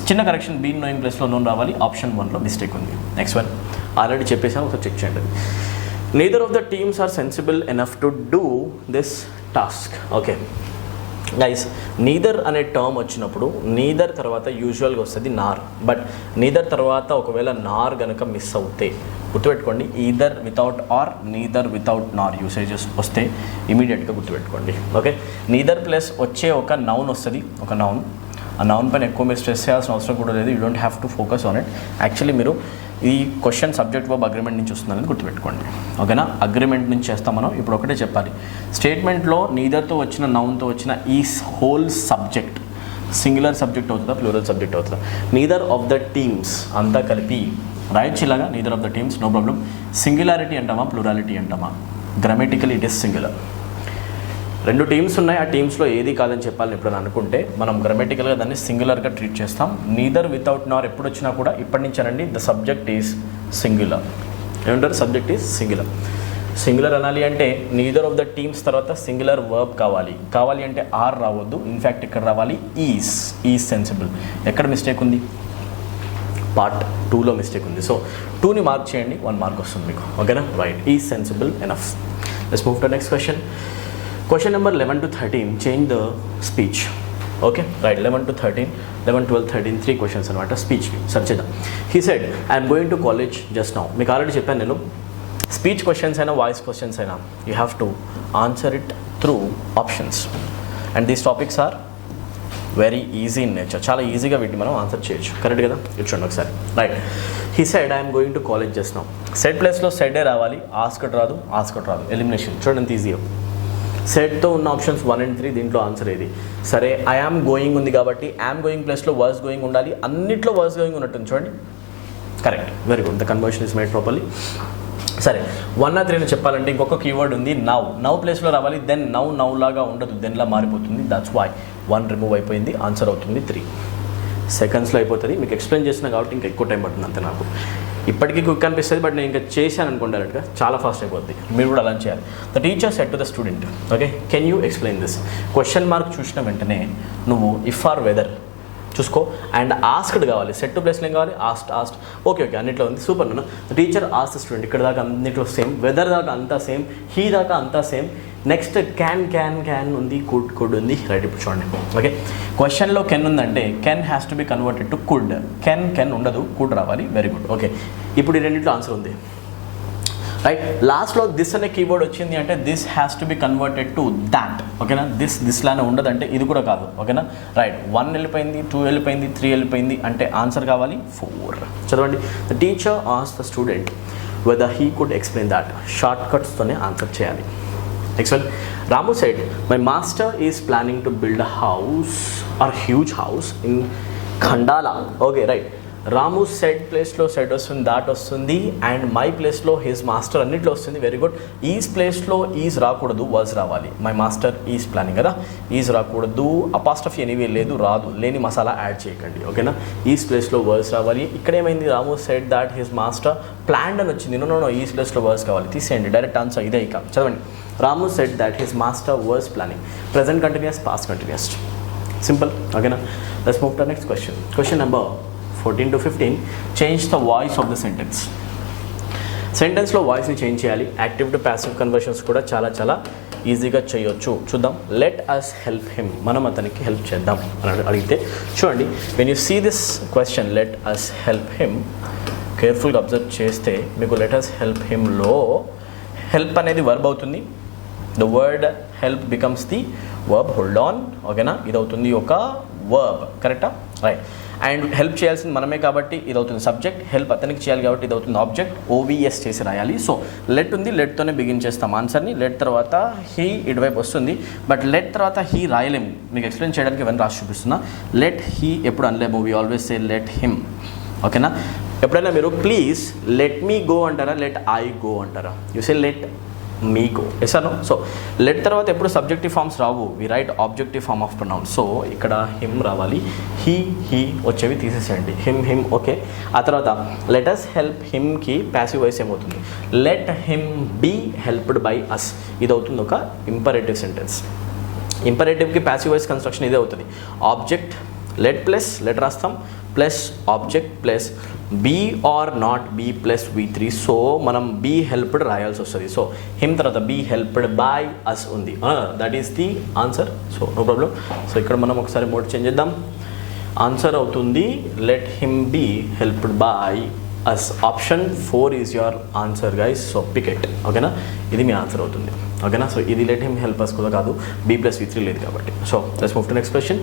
చిన్న కరెక్షన్, బీన్ నోయింగ్ ప్లేస్లో నోన్ రావాలి. ఆప్షన్ 1లో మిస్టేక్ ఉంది. నెక్స్ట్ వన్ ఆల్రెడీ చెప్పేసాను, ఒకసారి చెక్ చేయండి. Neither of the teams are sensible enough to do this task. Okay guys, neither అనే టర్మ్ వచ్చినప్పుడు నీదర్ తర్వాత యూజువల్గా వస్తుంది నార్. బట్ నీదర్ తర్వాత ఒకవేళ నార్ కనుక మిస్ అవుతే గుర్తుపెట్టుకోండి, either without or neither without nor usages వస్తే ఇమీడియట్గా గుర్తుపెట్టుకోండి. ఓకే, నీదర్ ప్లస్ వచ్చే ఒక నౌన్ వస్తుంది, ఒక నౌన్. ఆ నౌన్ పైన ఎక్కువ మీరు స్ట్రెస్ చేయాల్సిన అవసరం కూడా లేదు. You don't have to focus on it. Actually మీరు ఈ క్వశ్చన్ సబ్జెక్ట్ వర్బ్ అగ్రిమెంట్ నుంచి వస్తుందని గుర్తుపెట్టుకోండి. ఓకేనా, అగ్రిమెంట్ నుంచి చేస్తాం మనం. ఇప్పుడు ఒకటే చెప్పాలి, స్టేట్మెంట్లో నీదర్తో వచ్చిన నౌన్తో వచ్చిన ఈ హోల్ సబ్జెక్ట్ సింగులర్ సబ్జెక్ట్ అవుతుందా ప్లూరల్ సబ్జెక్ట్ అవుతుందా? నీదర్ ఆఫ్ ద టీమ్స్ అంతా కలిపి రాయొచ్చు ఇలాగా. Neither of the teams, no problem. Singularity అంటామా ప్లూరాలిటీ అంటామా? Grammatical it is singular. రెండు టీమ్స్ ఉన్నాయి, ఆ టీమ్స్లో ఏది కాదని చెప్పాలని ఎప్పుడైనా అనుకుంటే మనం గ్రామటికల్గా దాన్ని సింగులర్గా ట్రీట్ చేస్తాం. నీదర్ వితౌట్ నార్ ఎప్పుడు వచ్చినా కూడా ఇప్పటి నుంచి అనండి, ద సబ్జెక్ట్ ఈజ్ సింగులర్. ఏమంటారు? Subject is singular. సింగులర్ అనాలి అంటే నీదర్ ఆఫ్ ద టీమ్స్ తర్వాత సింగులర్ వర్బ్ కావాలి అంటే ఆర్ రావద్దు. ఇన్ఫ్యాక్ట్ ఇక్కడ రావాలి ఈజ్ సెన్సిబుల్. ఎక్కడ మిస్టేక్ ఉంది? పార్ట్ 2లో మిస్టేక్ ఉంది. సో 2ని మార్క్ చేయండి, 1 మార్క్ వస్తుంది మీకు. ఓకేనా, right. Is sensible enough. Let's move to next question. Question number 11 to 13, change the speech. Okay, right, 11 to 13, 11, 12, 13, 3 questions అనమాట. స్పీచ్కి సర్చ్ చేద్దాం. He said, I am going to college just now. మీకు already చెప్పాను నేను, speech questions అయినా voice questions అయినా you have to answer it through options. And these topics are very easy in nature. చాలా ఈజీగా వీటిని మనం ఆన్సర్ చేయొచ్చు. కరెక్ట్ కదా? చూడండి ఒకసారి. Right. He said I'm going to college just now. Said ప్లేస్లో సెడే రావాలి, ఆస్కట్ రాదు, ఆస్కట్ రాదు. ఎలిమినేషన్. చూడండి ఎంత ఈజీగా. సెట్తో ఉన్న ఆప్షన్స్ 1 and 3, దీంట్లో ఆన్సర్ ఏది? సరే, ఐ యామ్ గోయింగ్ ఉంది కాబట్టి యామ్ గోయింగ్ ప్లేస్లో వర్స్ గోయింగ్ ఉండాలి. అన్నిట్లో వర్స్ గోయింగ్ ఉన్నట్టుంది చూడండి. Correct, very good. The conversion is made properly. సరే, 1 or 3 చెప్పాలంటే ఇంకొక కీవర్డ్ ఉంది, నవ్. నవ్ ప్లేస్లో రావాలి. దెన్ నవ్ లాగా ఉండదు, దెన్లా మారిపోతుంది. దట్స్ వై 1 రిమూవ్ అయిపోయింది. ఆన్సర్ అవుతుంది 3 సెకండ్స్లో అయిపోతుంది. మీకు ఎక్స్ప్లెయిన్ చేసిన కాబట్టి ఇంకా ఎక్కువ టైం పడుతుంది అంతే. నాకు ఇప్పటికీ క్విక్ అనిపిస్తుంది, బట్ నేను ఇంకా చేశాను అనుకోండి డైరెక్ట్గా చాలా ఫాస్ట్ అయిపోద్ది. మీరు కూడా అలా చేయాలి. The teacher said to the student, okay, can you explain this? Question mark చూసిన వెంటనే నువ్వు ఇఫ్ ఆర్ వెదర్ చూసుకో. అండ్ ఆస్క్డ్ కావాలి. సెట్ టు ప్లేస్లో ఏం కావాలి? ఆస్ట్. ఓకే, అన్నిట్లో ఉంది. సూపర్. నేను ద టీచర్ ఆస్ట్ స్టూడెంట్. ఇక్కడ దాకా అన్నిట్లో సేమ్. వెదర్ దాకా అంతా సేమ్. హీ దాకా అంతా సేమ్. నెక్స్ట్ క్యాన్ ఉంది, కుడ్ ఉంది. రైట్. ఇప్పుడు చూడండి. ఓకే, క్వశ్చన్లో కెన్ ఉందంటే can has to be converted to could. Can ఉండదు, కుడ్ రావాలి. Very good. ఓకే, ఇప్పుడు ఈ రెండింటిలో ఆన్సర్ ఉంది. రైట్. లాస్ట్లో దిస్ అనే కీవర్డ్ వచ్చింది అంటే this has to be converted to that. ఓకేనా? దిస్ లానే ఉండదంటే ఇది కూడా కాదు. ఓకేనా? రైట్. 1 వెళ్ళిపోయింది, 2 వెళ్ళిపోయింది, 3 వెళ్ళిపోయింది. అంటే ఆన్సర్ కావాలి 4. చదవండి. The teacher asked the student whether he could explain that. Short కట్స్తోనే ఆన్సర్ చేయాలి. Excellent. Ramu said, my master is planning to build a house or huge house in Khandala. Okay, right. Ramu said ప్లేస్లో said వస్తుంది, that వస్తుంది. And my ప్లేస్లో his master అన్నిట్లో వస్తుంది. Very good. Is ప్లేస్లో is రాకూడదు, was రావాలి. My master is planning కదా, ఈజ్ రాకూడదు. అపాస్ట్రఫీ ఎనీవే లేదు, రాదు. లేని మసాలా యాడ్ చేయకండి. ఓకేనా? ఈజ్ ప్లేస్లో వర్స్ రావాలి. ఇక్కడ ఏమైంది? Ramu said that his master planned అని వచ్చింది. నో ఈజ్ ప్లేస్లో వర్స్ కావాలి. తీసేయండి. డైరెక్ట్ ఆన్సర్ ఇదే. ఇక చదవండి. Ramu said that his master was planning. Present continuous, past continuous. Simple. ఓకేనా? Let's move to next question. Question number 14 to 15. Change the voice of the sentence. సెంటెన్స్లో వాయిస్ని చేంజ్ చేయాలి. యాక్టివ్ టు ప్యాసివ్ కన్వర్షన్స్ కూడా చాలా ఈజీగా చేయొచ్చు. చూద్దాం. Let us help him. మనం అతనికి హెల్ప్ చేద్దాం అని అడిగితే చూడండి. When you see this question let us help him, కేర్ఫుల్గా అబ్జర్వ్ చేస్తే మీకు లెట్ అస్ హెల్ప్ హిమ్లో హెల్ప్ అనేది వర్బ్ అవుతుంది. The word help becomes the verb. Hold on. ఓకేనా? ఇది అవుతుంది ఒక వర్బ్. కరెక్టా? రైట్. అండ్ హెల్ప్ చేయాల్సింది మనమే కాబట్టి ఇది అవుతుంది సబ్జెక్ట్. హెల్ప్ అతనికి చేయాలి కాబట్టి ఇది అవుతుంది ఆబ్జెక్ట్. ఓవిఎస్ చేసి రాయాలి. సో లెట్ ఉంది, లెట్తోనే బిగిన్ చేస్తాం ఆన్సర్ని. లెట్ తర్వాత హీ ఇటువైపు వస్తుంది, బట్ లెట్ తర్వాత హీ రాయలేము. మీకు ఎక్స్ప్లెయిన్ చేయడానికి ఇవన్నీ రాసి చూపిస్తున్నా. లెట్ హీ ఎప్పుడు అనలేము. We always say let him. ఓకేనా? ఎప్పుడైనా మీరు ప్లీజ్ లెట్ మీ గో అంటారా, లెట్ ఐ గో అంటారా? You say let me go. Yes or no? So let తర్వాత ఎప్పుడు సబ్జెక్టివ్ ఫార్మ్స్ రావు. We write objective form of pronoun. So ఇక్కడ him రావాలి. హీ వచ్చేవి తీసేసేయండి. హిమ్. ఓకే. ఆ తర్వాత లెట్ అస్ హెల్ప్ హిమ్కి ప్యాసివ్ వాయిస్ ఏమవుతుంది? Let him be helped by us. ఇది అవుతుంది ఒక ఇంపరేటివ్ సెంటెన్స్. ఇంపరేటివ్కి ప్యాసివ్ వాయిస్ కన్స్ట్రక్షన్ ఇదే అవుతుంది. ఆబ్జెక్ట్ లెట్ ప్లస్ లెట్ రాస్తాం plus object plus be or not be plus V3. So మనం బీ హెల్ప్డ్ రాయాల్సి వస్తుంది. సో హిమ్ తర్వాత బీ హెల్ప్డ్ బై అస్ ఉంది. That is the answer. So no problem. So ఇక్కడ మనం ఒకసారి మోడ్ చేంజ్ చేద్దాం. ఆన్సర్ అవుతుంది let him be helped by us. Option 4 is your answer guys. So pick it. ఓకేనా? ఇది మీ answer అవుతుంది. ఓకేనా? సో ఇది లెట్ హిమ్ హెల్ప్ అస్ కూడా కాదు, బీ ప్లస్ V3 లేదు కాబట్టి. So let's move to next question.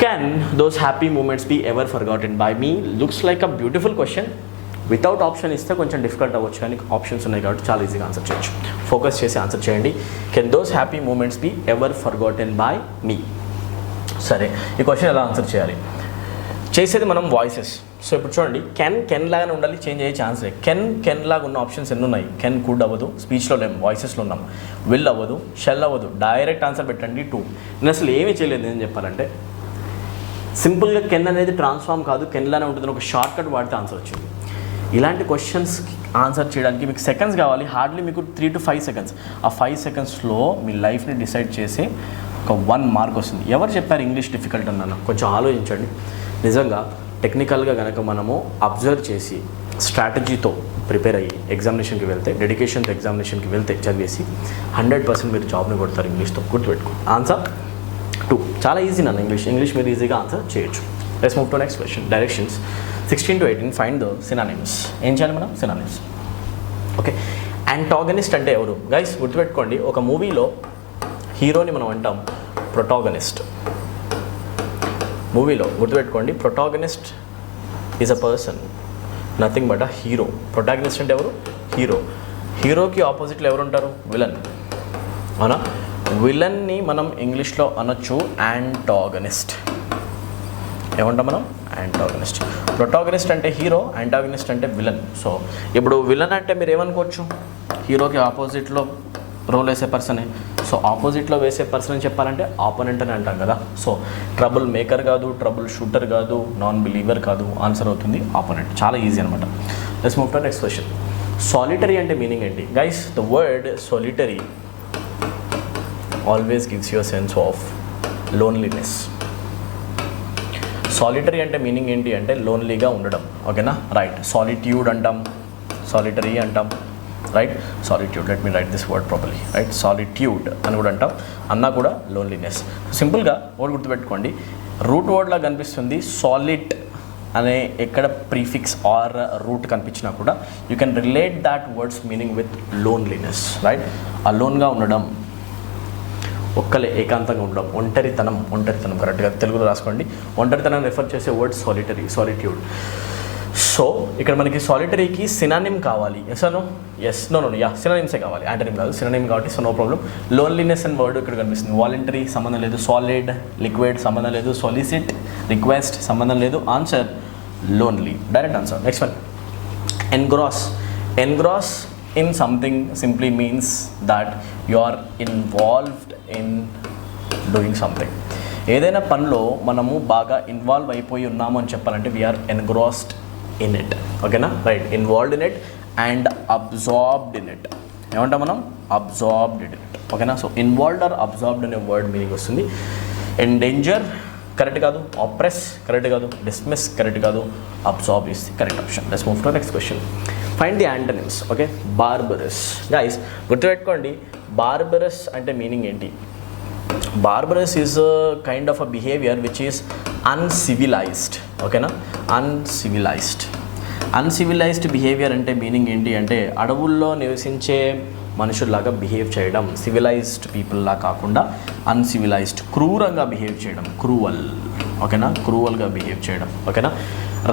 Can those happy moments be ever forgotten by me? Looks like a beautiful question. Without option ఇస్తే కొంచెం difficult అవ్వచ్చు, కానీ options ఉన్నాయి కాబట్టి చాలా ఈజీగా ఆన్సర్ చేయొచ్చు. ఫోకస్ చేసి ఆన్సర్ చేయండి. Can those happy moments be ever forgotten by me? సరే, ఈ క్వశ్చన్ ఎలా ఆన్సర్ చేయాలి? చేసేది మనం వాయిసెస్. సో ఇప్పుడు చూడండి, కెన్ లాగానే ఉండాలి, చేంజ్ అయ్యే ఛాన్స్ లేదు. కెన్ లాగా ఉన్న ఆప్షన్స్ ఎన్ని ఉన్నాయి? కెన్ కుడ్ అవ్వదు, స్పీచ్లో లేము, వాయిసెస్లో ఉన్నాం. విల్ అవ్వదు, షెల్ అవ్వదు. డైరెక్ట్ ఆన్సర్ పెట్టండి 2. నేను అసలు ఏమీ చేయలేదు. ఏం చెప్పాలంటే సింపుల్గా కెన్ అనేది ట్రాన్స్ఫార్మ్ కాదు, కెన్లానే ఉంటుంది. ఒక షార్ట్ కట్ వాడితే ఆన్సర్ వచ్చింది. ఇలాంటి క్వశ్చన్స్కి ఆన్సర్ చేయడానికి మీకు సెకండ్స్ కావాలి. హార్డ్లీ మీకు 3 to 5 seconds. ఆ 5 secondsలో మీ లైఫ్ని డిసైడ్ చేసి ఒక 1 mark వస్తుంది. ఎవరు చెప్పారు ఇంగ్లీష్ డిఫికల్ట్ అన్నాను? కొంచెం ఆలోచించండి. నిజంగా టెక్నికల్గా కనుక మనము అబ్జర్వ్ చేసి స్ట్రాటజీతో ప్రిపేర్ అయ్యి ఎగ్జామినేషన్కి వెళ్తే, డెడికేషన్తో ఎగ్జామినేషన్కి వెళ్తే, చదివేసి 100% మీరు జాబ్ని కొడతారు ఇంగ్లీష్తో. గుర్తుపెట్టుకోండి. ఆన్సర్ 2. చాలా ఈజీ నన్ను ఇంగ్లీష్ మీరు ఈజీగా ఆన్సర్ చేయొచ్చు. Let's move to next question. Directions 16 to 18. Find the synonyms. ఏం చేయాలి మనం? సినానిమ్స్. ఓకే, యాంటాగనిస్ట్ అంటే ఎవరు గైస్? గుర్తుపెట్టుకోండి, ఒక మూవీలో హీరోని మనం అంటాం ప్రొటాగనిస్ట్. మూవీలో గుర్తుపెట్టుకోండి, protagonist is a person, nothing but a hero. Protagonist అంటే ఎవరు? హీరో. హీరోకి ఆపోజిట్లో ఎవరు ఉంటారు? విలన్. అవునా? విలన్ని మనం ఇంగ్లీష్లో అనొచ్చు యాంటాగనిస్ట్. ఏమంటాం మనం? యాంటాగనిస్ట్. ప్రొటాగనిస్ట్ అంటే హీరో, యాంటాగనిస్ట్ అంటే విలన్. సో ఇప్పుడు విలన్ అంటే మీరు ఏమనుకోవచ్చు? హీరోకి ఆపోజిట్లో రోల్ వేసే పర్సనే. సో ఆపోజిట్లో వేసే పర్సన్ అని చెప్పాలంటే ఆపోనెంట్ అని అంటాం కదా. సో ట్రబుల్ మేకర్ కాదు, ట్రబుల్ షూటర్ కాదు, నాన్ బిలీవర్ కాదు, ఆన్సర్ అవుతుంది ఆపోనెంట్. చాలా ఈజీ అనమాట. Let's move to next question. Solitary అంటే మీనింగ్ ఏంటి guys? The word solitary always gives you a sense of loneliness. Solitary అంటే మీనింగ్ ఏంటి అంటే లోన్లీగా ఉండడం. ఓకేనా? రైట్. సాలిట్యూడ్ అంటాం, సాలిటరీ అంటాం. Right, solitude. Let me right this word properly. Right, solitude అని కూడా అంటాం. అన్నా కూడా లోన్లీనెస్. సింపుల్గా వర్డ్ గుర్తుపెట్టుకోండి, రూట్ వర్డ్లా కనిపిస్తుంది. సాలిడ్ అనే ఎక్కడ ప్రీఫిక్స్ ఆర్ రూట్ కనిపించినా కూడా you can relate that words meaning with loneliness. Right, అలోన్గా ఉండడం, ఒక్కలే ఏకాంతంగా ఉండడం, ఒంటరితనం. ఒంటరితనం కరెక్ట్గా తెలుగులో రాసుకోండి. ఒంటరితనం రెఫర్ చేసే వర్డ్ సాలిటరీ, సాలిట్యూడ్. సో ఇక్కడ మనకి సాలిటరీకి సినానిమ్ కావాలి. Yes no? Yes, no no, yeah, సినానిమ్సే కావాలి, యాంటనిమ్ కాదు. సినానిమ్ కాబట్టి సో నో ప్రాబ్లం. లోన్లీనెస్ అని వర్డ్ ఇక్కడ కనిపిస్తుంది. వాలంటరీ సంబంధం లేదు, సాలిడ్ లిక్విడ్ సంబంధం లేదు, సొలిసిట్ రిక్వెస్ట్ సంబంధం లేదు. Answer lonely, direct answer. Next one, engross. Engross in something simply means that you are involved in doing something. ఏదైనా పనిలో మనము బాగా ఇన్వాల్వ్ అయిపోయి ఉన్నాము అని చెప్పాలంటే వీఆర్ ఎన్గ్రాస్డ్ ఇన్ ఇట్. ఓకేనా? Right, involved in it and absorbed in it. ఏమంటాం మనం? Absorbed in it. ఓకేనా? సో ఇన్వాల్వ్డ్ ఆర్ అబ్జార్బ్డ్ అనే వర్డ్ మీనింగ్ వస్తుంది. ఎండేంజర్ కరెక్ట్ కాదు, ఆప్రెస్ కరెక్ట్ కాదు, డిస్మిస్ కరెక్ట్ కాదు, absorb is the correct option. Let's move to next question. Find the antonyms. Okay, barbarous. Guys గుర్తుపెట్టుకోండి, barbarous అంటే meaning ఏంటి? Barbarous is kind of a behaviour which is uncivilised. ఓకేనా? Uncivilised. Uncivilised behaviour అంటే meaning ఏంటి అంటే అడవుల్లో నివసించే మనుషుల్లాగా behave చేయడం. సివిలైజ్డ్ పీపుల్లా కాకుండా అన్సివిలైజ్డ్, క్రూరంగా బిహేవ్ చేయడం, క్రూవల్. ఓకేనా? క్రూవల్గా బిహేవ్ చేయడం. ఓకేనా?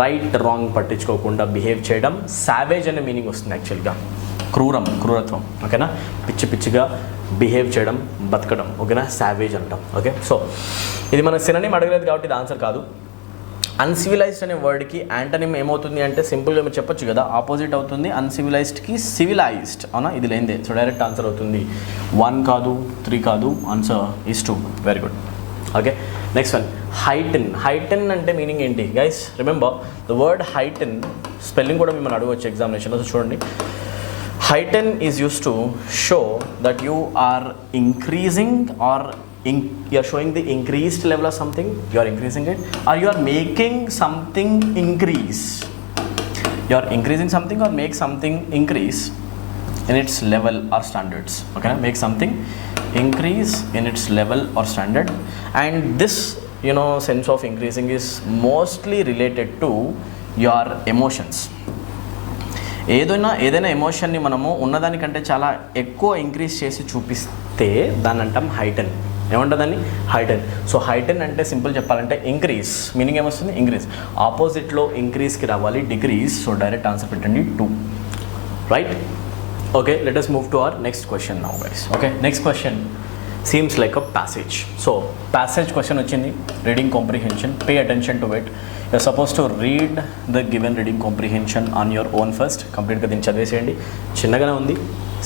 రైట్ రాంగ్ పట్టించుకోకుండా బిహేవ్ చేయడం. సావేజ్ అనే మీనింగ్ వస్తుంది యాక్చువల్గా. క్రూరం, క్రూరత్వం. ఓకేనా? పిచ్చి పిచ్చిగా బిహేవ్ చేయడం, బతకడం. ఓకేనా? సావేజ్ అంటాం. ఓకే, సో ఇది మన సినోనిమ్ అడగలేదు కాబట్టి ఇది ఆన్సర్ కాదు. అన్సివిలైజ్డ్ అనే వర్డ్కి యాంటనిమ్ ఏమవుతుంది అంటే సింపుల్గా మీరు చెప్పొచ్చు కదా, ఆపోజిట్ అవుతుంది. అన్సివిలైజ్డ్కి సివిలైజ్డ్. అవునా? ఇది లేనిదే. సో డైరెక్ట్ ఆన్సర్ అవుతుంది 1 కాదు, 3 కాదు, answer is 2. Very good. Okay, next one, heighten. Heighten అంటే మీనింగ్ ఏంటి guys? Remember the word heighten spelling కూడా మిమ్మల్ని అడగవచ్చు ఎగ్జామినేషన్లో. సో చూడండి, heighten is use to show that you are increasing or you are showing the increased level of something, you are increasing it, or you are making something increase. You are increasing something or make something increase in its level or standards. Okay, make something increase in its level or standard, and this sense of increasing is mostly related to your emotions. ఏదైనా ఎమోషన్ని మనము ఉన్నదానికంటే చాలా ఎక్కువ increase చేసి చూపిస్తే దాన్ని అంటాం హైటన్. ఏమంటుందని? హైటన్. So హైటన్ అంటే simple చెప్పాలంటే ఇంక్రీజ్. మీనింగ్ ఏమొస్తుంది? ఇంక్రీజ్. ఆపోజిట్లో ఇంక్రీజ్కి రావాలి డిక్రీజ్. సో డైరెక్ట్ ఆన్సర్ పెట్టండి 2. Right? Okay, let us move to our next question now guys. Okay, next question seems like a passage. So passage question వచ్చింది, reading comprehension. Pay attention to it. You are suppose to read the given reading comprehension on your own first. కంప్లీట్గా దీన్ని చదివేసేయండి. చిన్నగానే ఉంది,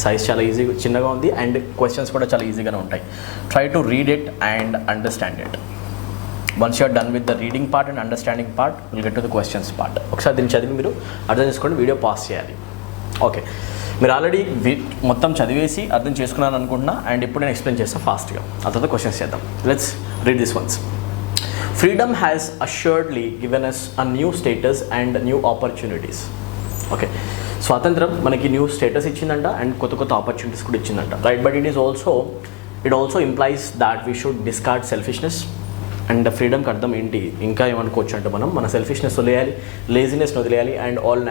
size చాలా ఈజీగా చిన్నగా ఉంది, and questions కూడా చాలా ఈజీగానే ఉంటాయి. Try to read it and understand it. Once you're done with the reading part and understanding part, will get to the questions part. ఒకసారి దీన్ని చదివి మీరు అర్థం చేసుకోండి, వీడియో పాస్ చేయాలి. ఓకే, మీరు ఆల్రెడీ మొత్తం చదివేసి అర్థం చేసుకున్నాను అనుకుంటున్నా, అండ్ ఇప్పుడు నేను ఎక్స్ప్లెయిన్ చేస్తాను ఫాస్ట్గా. ఆ తర్వాత క్వశ్చన్స్ చేద్దాం. Let's read this once. Freedom has assuredly given us a new status and new opportunities. Okay, స్వాతంత్రం మనకి న్యూ స్టేటస్ ఇచ్చిందంట అండ్ కొత్త కొత్త ఆపర్చునిటీస్ కూడా ఇచ్చిందంట. Right, but it also implies that we should discard selfishness, and ఫ్రీడమ్కి అర్థం ఏంటి ఇంకా ఏమనుకోవచ్చు అంటే మనం మన సెల్ఫిష్నెస్ వదిలేయాలి, లేజినెస్ని వదిలేయాలి, and all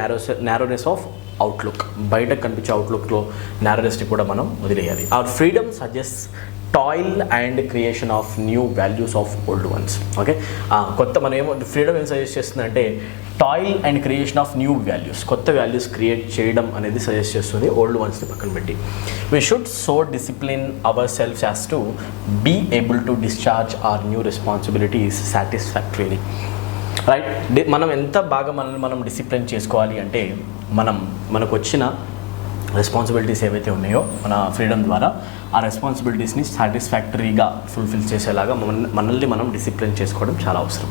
narrowness of outlook, బయటకు కనిపించే అవుట్లుక్లో నారోనెస్ని కూడా మనం వదిలేయాలి. Our freedom suggest toil and creation of new values of old ones. Okay, కొత్త మనం ఏమో ఫ్రీడమ్ ఏం సజెస్ట్ చేస్తుందంటే toil and creation of new values, కొత్త వాల్యూస్ క్రియేట్ చేయడం అనేది సజెస్ట్ చేస్తుంది, ఓల్డ్ వన్స్ని పక్కన పెట్టి. We should so discipline our selves as to be able to discharge our new responsibilities satisfactorily. Right, మనం ఎంత బాగా మనల్ని మనం డిసిప్లిన్ చేసుకోవాలి అంటే మనకు వచ్చిన రెస్పాన్సిబిలిటీస్ ఏవైతే ఉన్నాయో మన ఫ్రీడమ్ ద్వారా ఆ రెస్పాన్సిబిలిటీస్ని సాటిస్ఫాక్టరీగా ఫుల్ఫిల్ చేసేలాగా మనల్ని మనం డిసిప్లిన్ చేసుకోవడం చాలా అవసరం.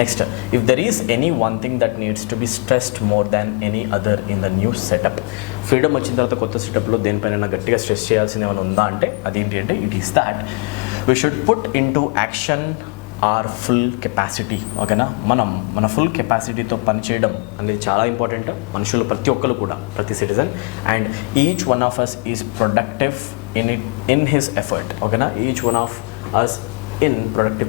Next, if there is any one thing that needs to be stressed more than any other in the new setup. Freedom వచ్చిన తర్వాత కొత్త సెటప్లో దేనిపైన గట్టిగా స్ట్రెస్ చేయాల్సింది ఏమైనా ఉందా అంటే అదేంటి అంటే it is that we should put into action our full capacity. ఓకేనా, మనం మన ఫుల్ కెపాసిటీతో పనిచేయడం అనేది చాలా ఇంపార్టెంట్. మనుషులు ప్రతి ఒక్కరు కూడా, ప్రతి citizen, and each one of us is productive in his effort. ఓకేనా, each one of us in productive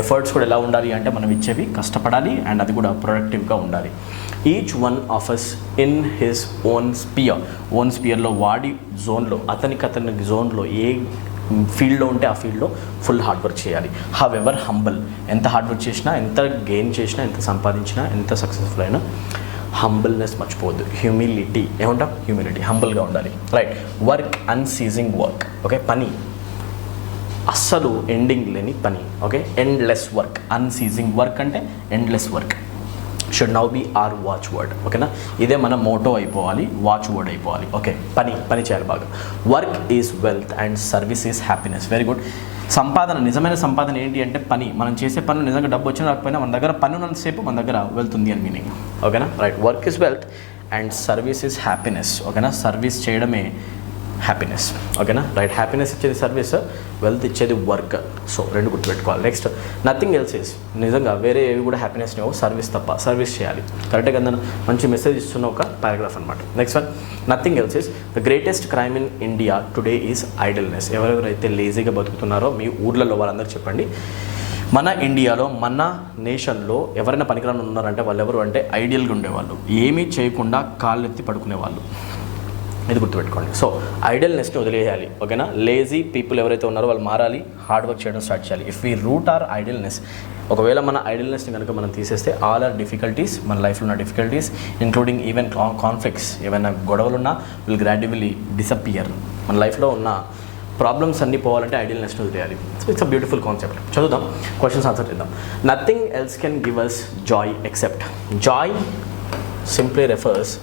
efforts కూడా ఎలా ఉండాలి అంటే మనం ఇచ్చేవి కష్టపడాలి అండ్ అది కూడా ప్రొడక్టివ్గా ఉండాలి. Each one of us in his own స్పియర్లో వాడి జోన్లో అతని జోన్లో ఏ ఫీల్డ్లో ఉంటే ఆ ఫీల్డ్లో ఫుల్ హార్డ్ వర్క్ చేయాలి. హౌఎవర్ హంబల్, ఎంత హార్డ్ వర్క్ చేసినా, ఎంత గెయిన్ చేసినా, ఎంత సంపాదించినా, ఎంత సక్సెస్ఫుల్ అయినా హంబల్నెస్ మర్చిపోవద్దు. హ్యూమిలిటీ ఏమంటాం, హ్యూమిలిటీ, హంబల్గా ఉండాలి. Right, work unceasing work. Okay, పని అస్సలు ఎండింగ్ లేని పని. Okay, endless work. Unceasing work అంటే endless work should now be our watchword. ఓకేనా, ఇదే మన మోటో అయిపోవాలి, వాచ్ వర్డ్ అయిపోవాలి. ఓకే, పని చేయాలి బాగా. Work is wealth and service is happiness. Very good. సంపాదన, నిజమైన సంపాదన ఏంటి అంటే పని. మనం చేసే పనులు నిజంగా డబ్బు వచ్చినా రాకపోయినా మన దగ్గర పని ఉన్నంతసేపు మన దగ్గర వెళ్తుంది అని మీనింగ్. ఓకేనా, right. Work is wealth and service is happiness. ఓకేనా, సర్వీస్ చేయడమే హ్యాపీనెస్. ఓకేనా, రైట్. హ్యాపీనెస్ ఇచ్చేది సర్వీస్, వెల్త్ ఇచ్చేది వర్క్. సో రెండు గుర్తుపెట్టుకోవాలి. నెక్స్ట్, నథింగ్ ఎల్స్ ఈజ్, నిజంగా వేరే ఏవి కూడా హ్యాపీనెస్ లేవు, సర్వీస్ తప్ప. సర్వీస్ చేయాలి. కరెక్ట్గా కదా, మంచి మెసేజ్ ఇస్తున్న ఒక పారాగ్రాఫ్ అనమాట. Next one, nothing else is the greatest crime in India today is idleness. ఎవరెవరైతే లేజీగా బతుకుతున్నారో మీ ఊర్లలో వాళ్ళందరూ చెప్పండి, మన ఇండియాలో, మన నేషన్లో ఎవరైనా పనికిరాని ఉన్నారంటే వాళ్ళు ఎవరు అంటే ఐడియల్గా ఉండేవాళ్ళు, ఏమీ చేయకుండా కాళ్ళెత్తి పడుకునేవాళ్ళు. ఇది గుర్తుపెట్టుకోండి. సో ఐడల్నెస్ని వదిలేయాలి. ఓకేనా, లేజీ పీపుల్ ఎవరైతే ఉన్నారో వాళ్ళు మారాలి, హార్డ్ వర్క్ చేయడం స్టార్ట్ చేయాలి. ఇఫ్ వీ రూట్ ఆర్ ఐడల్నెస్, ఒకవేళ మన ఐడల్నెస్ని కనుక మనం తీసేస్తే ఆల్ ఆర్ డిఫికల్టీస్, మన లైఫ్లో ఉన్న డిఫికల్టీస్ ఇంక్లూడింగ్ ఈవెన్ కాన్ఫ్లిక్ట్స్, ఏమైనా గొడవలున్నా విల్ గ్రాడ్యువల్లీ డిసపియర్. మన లైఫ్లో ఉన్న ప్రాబ్లమ్స్ అన్నీ పోవాలంటే ఐడల్నెస్ని వదిలేయాలి. It's a beautiful concept. చదువుదాం, క్వశ్చన్స్ ఆన్సర్ చేద్దాం. Nothing else can give us joy except. Joy simply refers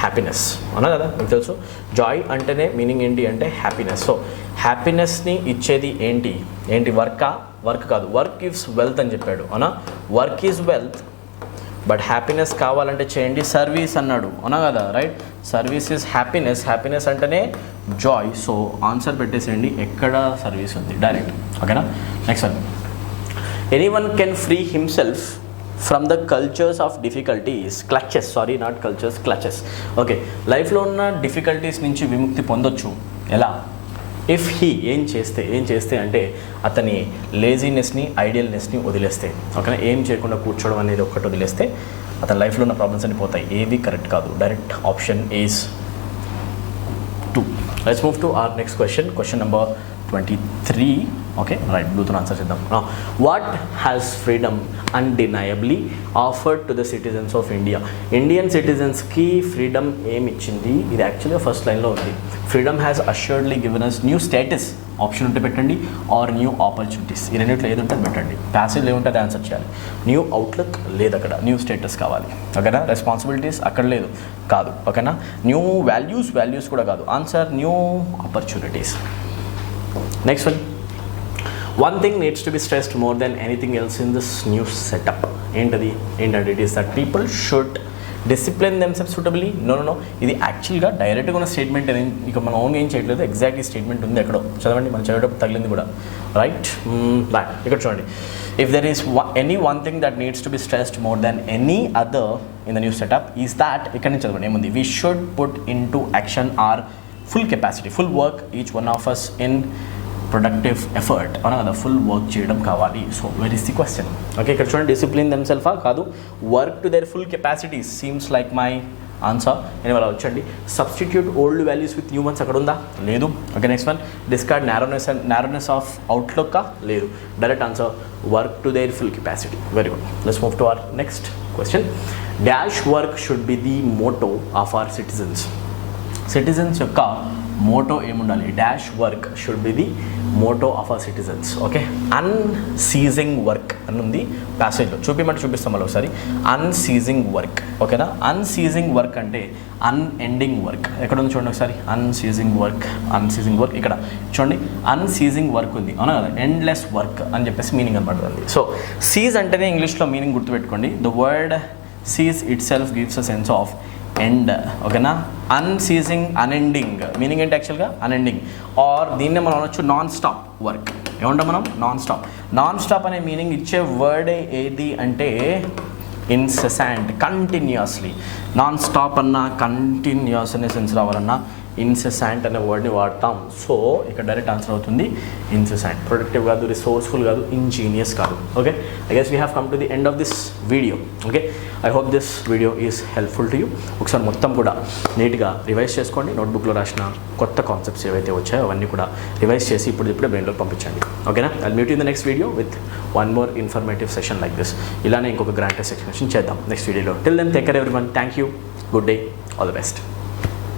happiness అన్నా కదా, మీకు తెలుసు. జాయ్ అంటేనే మీనింగ్ ఏంటి అంటే హ్యాపీనెస్. సో హ్యాపీనెస్ని ఇచ్చేది ఏంటి వర్క్ కాదు. వర్క్ ఈజ్ వెల్త్ అని చెప్పాడు అనా, work is wealth. But happiness కావాలంటే చేయండి, సర్వీస్ అన్నాడు అనా కదా, రైట్. సర్వీస్ ఈజ్ హ్యాపీనెస్ అంటేనే జాయ్. సో ఆన్సర్ పెట్టేసేయండి, ఎక్కడ సర్వీస్ ఉంది డైరెక్ట్. ఓకేనా, next one, anyone can free himself from the cultures of difficulties, clutches. Okay, లైఫ్లో ఉన్న డిఫికల్టీస్ నుంచి విముక్తి పొందొచ్చు. ఎలా? ఇఫ్ ఏం చేస్తే అంటే అతని లేజీనెస్ని, ఐడియల్నెస్ని వదిలేస్తే. ఓకేనా, ఏం చేయకుండా కూర్చోవడం అనేది ఒక్కటి వదిలేస్తే అతని లైఫ్లో ఉన్న ప్రాబ్లమ్స్ అన్ని పోతాయి. ఏవి కరెక్ట్ కాదు. Direct option is 2. Let's move to our next question number 23. Okay, right. బ్లూతో ఆన్సర్ చేద్దాం. What has freedom undeniably afforded to the citizens of India. Indian సిటిజన్స్కి ఫ్రీడమ్ ఏమి ఇచ్చింది? ఇది యాక్చువల్గా ఫస్ట్ లైన్లో ఉంది. Freedom has assuredly given us new status. Option ఉంటే పెట్టండి, ఆర్ న్యూ ఆపర్చునిటీస్. ఈ రెండిట్లో ఏది ఉంటుంది పెట్టండి. ప్యాసివ్ ఏముంటే అది ఆన్సర్ చేయాలి. న్యూ అవుట్లుక్ లేదు, అక్కడ న్యూ స్టేటస్ కావాలి. ఓకేనా, రెస్పాన్సిబిలిటీస్ అక్కడ కాదు. ఓకేనా, న్యూ వాల్యూస్ కూడా కాదు. Answer new opportunities. Next one thing needs to be stressed more than anything else in this new setup. ఏంటంటే it is that people should discipline themselves suitably. No, ఇది యాక్చువల్గా డైరెక్ట్గా ఉన్న స్టేట్మెంట్. ఇక మనం ఓన్గా ఏం చేయట్లేదు, ఎగ్జాక్ట్ ఈ స్టేట్మెంట్ ఉంది ఎక్కడో. చదవండి, మనం చదివేటప్పుడు తగిలింది కూడా. రైట్, ఇక్కడ చూడండి. If there is any one thing that needs to be stressed more than any other in the new setup is that, ఇక్కడ నుంచి చదవండి ఏముంది, we should put into action our full capacity, full work each one of us in productive effort అవునా కదా, full work చేయడం కావాలి. So where is the question? Okay, ఇక్కడ చూడండి, డిసిప్లిన్ దెమ్సెల్ఫా కాదు, work to their full capacity seems like my answer. నేను అలా వచ్చండి, substitute old values with new ones అక్కడ ఉందా? లేదు. Okay, next one, discard narrowness of outlook లేదు. Direct answer work to their full capacity. Very good. Let's move to our next question. Dash work should be the motto of our citizens. Citizens యొక్క motto ఏముండాలి? Dash work should be the motto of our citizens. Okay, unceasing work అని ఉంది ప్యాసేజ్లో, చూపిస్తాం మళ్ళీ ఒకసారి. Unceasing work. ఓకేనా, unceasing work అంటే అన్ఎండింగ్ వర్క్. ఎక్కడ ఉంది చూడండి ఒకసారి, అన్సీజింగ్ వర్క్. ఇక్కడ చూడండి, అన్సీజింగ్ వర్క్ ఉంది అవునా కదా, ఎండ్లెస్ వర్క్ అని చెప్పేసి మీనింగ్ అనమాట. సో సీజ్ అంటేనే ఇంగ్లీష్లో మీనింగ్ గుర్తుపెట్టుకోండి, the word seize it self gives a sense of end. ఓకేనా, అన్సీజింగ్ అన్ఎండింగ్ మీనింగ్ ఏంటి యాక్చువల్గా? అన్ఎండింగ్. ఆర్ దీన్నే మనం అనొచ్చు నాన్ స్టాప్ వర్క్. ఏమంటాం మనం? నాన్ స్టాప్ అనే మీనింగ్ ఇచ్చే వర్డే ఏది అంటే ఇన్సెసెంట్, కంటిన్యూస్లీ. నాన్ స్టాప్ అన్నా, కంటిన్యూస్ అనే సెన్స్ రావాలన్నా ఇన్సెసెంట్ అనే వర్డ్ని వాడతాం. సో ఇక్కడ డైరెక్ట్ ఆన్సర్ అవుతుంది ఇన్సెసెంట్. ప్రొడక్టివ్ కాదు, రిసోర్స్ఫుల్ కాదు, ఇంజీనియస్ కాదు. Okay, I guess we have come to the end of this video. Okay, I hope this video is helpful to you. ఒకసారి మొత్తం కూడా నీట్గా రివైజ్ చేసుకోండి. నోట్బుక్లో రాసిన కొత్త కాన్సెప్ట్స్ ఏవైతే వచ్చాయో అవన్నీ కూడా రివైజ్ చేసి ఇప్పుడే బ్రెయిన్లోకి పంపించండి. ఓకేనా, I meet in the next video with one more informative session like this. ఇలానే ఇంకొక గ్రాండ్ టెస్ట్ ఎక్స్ప్లెనేషన్ చేద్దాం నెక్స్ట్ వీడియోలో. Till then take care everyone. Thank you. Good day. All the best.